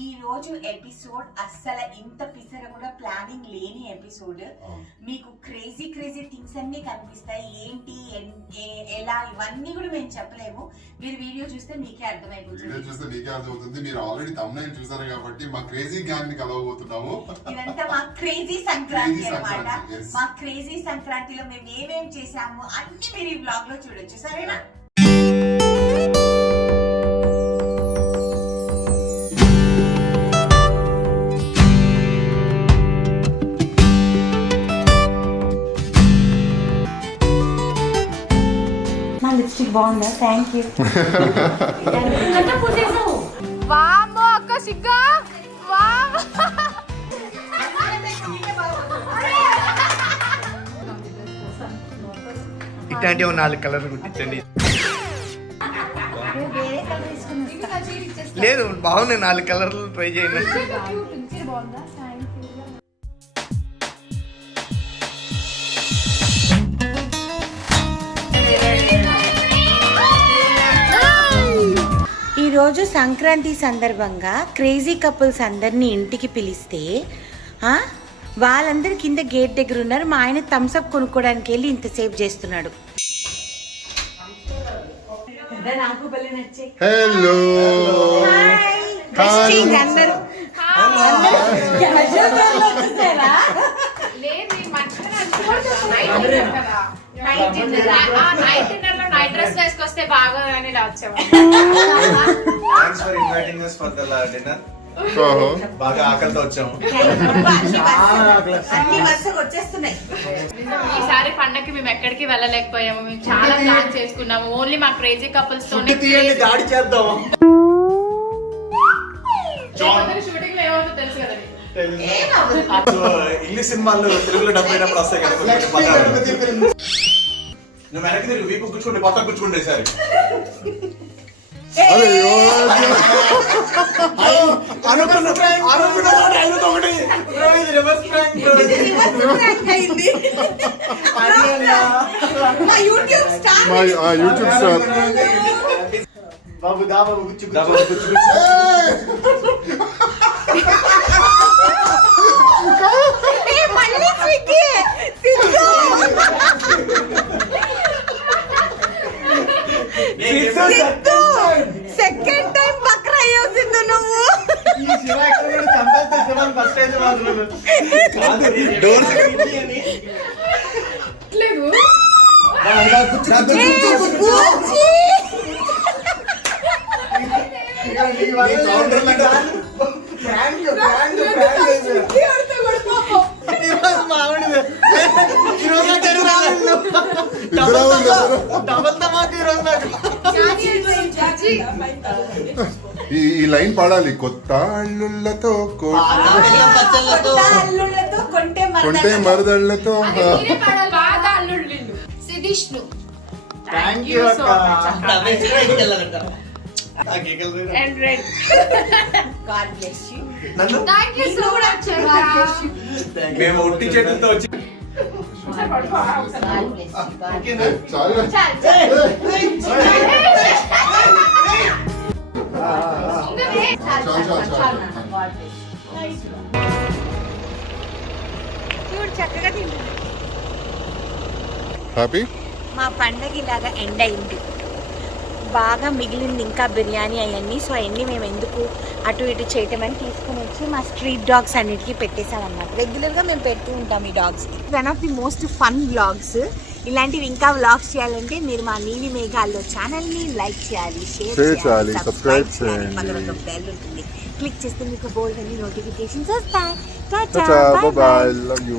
ఈ రోజు ఎపిసోడ్ అస్సలు ఇంత పిసర కూడా ప్లానింగ్ లేని ఎపిసోడ్. మీకు క్రేజీ క్రేజీ థింగ్స్ అన్ని కనిపిస్తాయి. ఏంటి ఎలా ఇవన్నీ కూడా మేము చెప్పలేము. మీరు వీడియో చూస్తే మీకే అర్థమైపోతుంది. మీరు ఆల్రెడీ థంబ్నైల్ చూసారు కాబట్టి మా క్రేజీ గ్యాంగ్ ని కలవబోతున్నాము. ఇదంతా మా క్రేజీ సంక్రాంతి అన్నమాట. మా క్రేజీ సంక్రాంతిలో మేము ఏమేం చేసాము అన్ని మీరు ఈ బ్లాగ్ లో చూడొచ్చు. సరేనా? లిప్స్టిక్ బాగుందా? Thank you. వామ్మో అక్క సిగ్గా. ఇట్లాంటి 4 కలర్లు కుట్టించండి. లేదు బాగున్నాయి, 4 కలర్లు ట్రై చేయండి. ఈరోజు సంక్రాంతి సందర్భంగా క్రేజీ కపుల్స్ అందరినీ ఇంటికి పిలిస్తే వాళ్ళందరూ కింద గేట్ దగ్గర ఉన్నారు. మా ఆయన థమ్స్అప్ కొనుక్కోవడానికి వెళ్ళి ఇంతసేపు చేస్తున్నాడు. హలో అందరూ నైట్ డ్రెస్ వేసుకొస్తే బాగా వచ్చాము. బాగా ఆకలితో వచ్చాము. ఈసారి పండగకి మేము ఎక్కడికి వెళ్ళలేకపోయాము. మేము చాలా ప్లాన్ చేసుకున్నాము. ఓన్లీ మా క్రేజీ కపుల్స్ తోనే దాడి చేద్దాం. షూటింగ్ లో ఏమవుతుందో తెలుసు కదా. ఇంగ్లీష్ సినిమాలు తెలుగులో డబ్బు అయినప్పుడు వస్తాయి కదా. నువ్వు వెనక్కి తిరిగి వీపు గుచ్చుకుంటే మొత్తం గుచ్చుకుంటే సరే. యూట్యూబ్ స్టార్ బాబు దా బాబు గుచ్చు సెకండ్ టైం బక్రా అయ్యేసింది నువ్వు. ఈ లైన్ పాడాలి. కొత్త అల్లుళ్ళతో కొంటే మరదళ్ళతో. మేము ఒట్టి చేతులతో వచ్చి హ్యాపీ. మా పండగ ఇలాగా ఎండ్ అయింది. బాగా మిగిలింది ఇంకా బిర్యానీ అవన్నీ. సో అవన్నీ మేము ఎందుకు అటు ఇటు చేయటం అని తీసుకుని వచ్చి మా స్ట్రీట్ డాగ్స్ అన్నిటికీ పెట్టేసాం అన్నమాట. రెగ్యులర్గా మేము పెడుతూ ఉంటాం ఈ డాగ్స్కి. One of the most fun vlogs. ఇలాంటివి ఇంకా వ్లాగ్స్ చేయాలంటే మీరు మా నీలి మేఘాల్లో ఛానల్ని లైక్ చేయాలి, షేర్ చేయాలి, సబ్స్క్రైబ్ చేయాలి. పక్కన బెల్ ఉంటుంది, క్లిక్ చేస్తే మీకు బోల్డ్ అన్ని నోటిఫికేషన్స్ వస్తాయి. Tata, by by, love you.